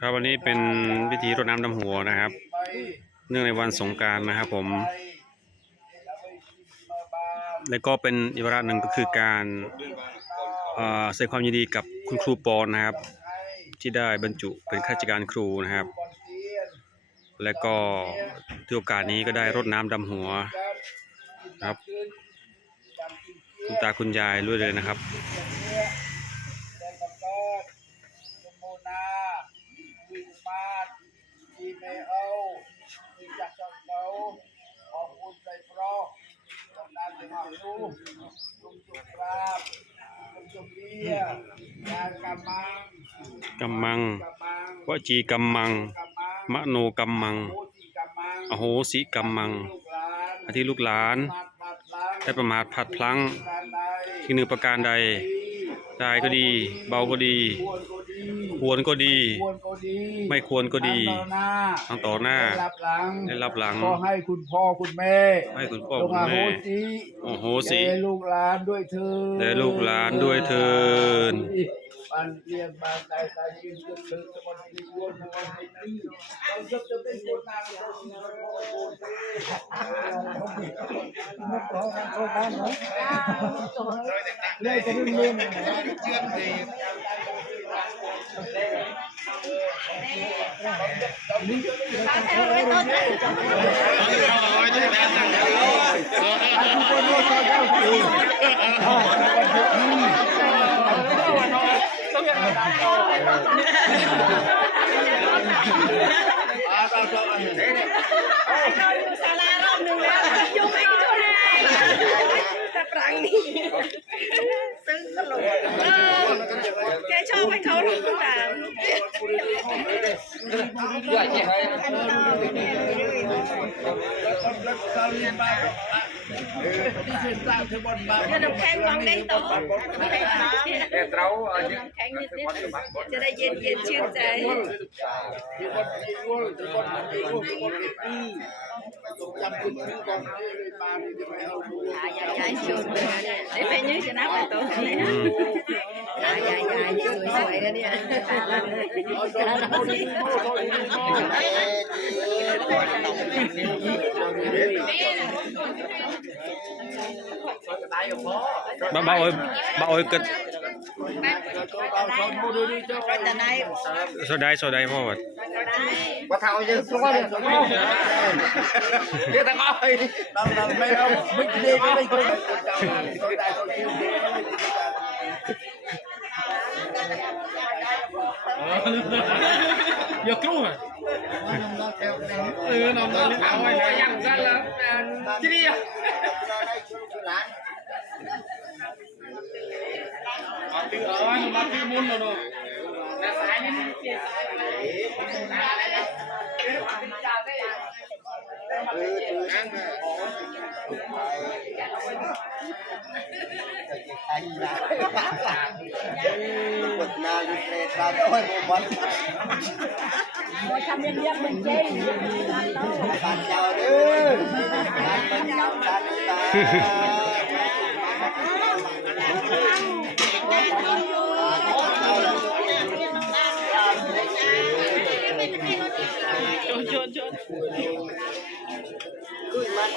ครับวันนี้เป็นพิธีรดน้ำดำหัวนะครับเนื่องในวันสงกรานต์นะครับผมและก็เป็นอีกวาระหนึ่งก็คือการแสดงความยินดีกับคุณครูปอนนะครับที่ได้บรรจุเป็นข้าราชการครูนะครับและก็ที่โอกาสนี้ก็ได้รดน้ำดำหัวครับคุณตาคุณยายด้วยเลยนะครับกัมมังวจีกัมมังมโนกัมมังอโหสิกัมมังอธิลูกหลานได้ประมาทพลัดพลั้งที่หนึ่งประการใดได้ก็ดีเบาก็ดีควรก็ดีไม่ควรก็ดีทั้งต่อหน้าได้รับหลังก็ให้คุณพ่อคุณแม่ให้คุณพ่อคุณแม่โอ้โหสิแด่ลูกหลานด้วยเถิดแด่ลูกหลานด้วยเถิดปันเรียนบางใจใจยืนเถิดสมัติวนวันนี้เราจะเป็นคนนางมุกร้องกันโคตรบ้านเนาะเลยจะเรื่องเชื่อมดีศาลารอบหนึ่งแล้วยุ่งไม่ได้แต่ปรังนี่ซึ้งตลกแกชอบให้เขารู้ต่างจะน้ำแข็งวางได้ต่อน้ำแข็งนิดจะได้เย็นชื่นใจยายชมเลยเนี่ยไอ้เพนยืดจะนับไปตัวนี้ยายนี่สวยๆนะเนี่ยบ้าโอ้ยเกิดโซดาพ่อวัดว่าเท่าจะสู้เลยเดี๋ยวแต่ก็ไอ้ดังไม่เอาไม่เด็กไม่เคยอย่ากลัวน้ำมันเอาไว้ยังกันแล้วที่นี่มาที่มุนแล้วเนาะกดนาลุเตตาด้วยมันทำเรียบเหมือนเจ๊การเจ้าเด้อการเป็นเจ้าการตาชนมัน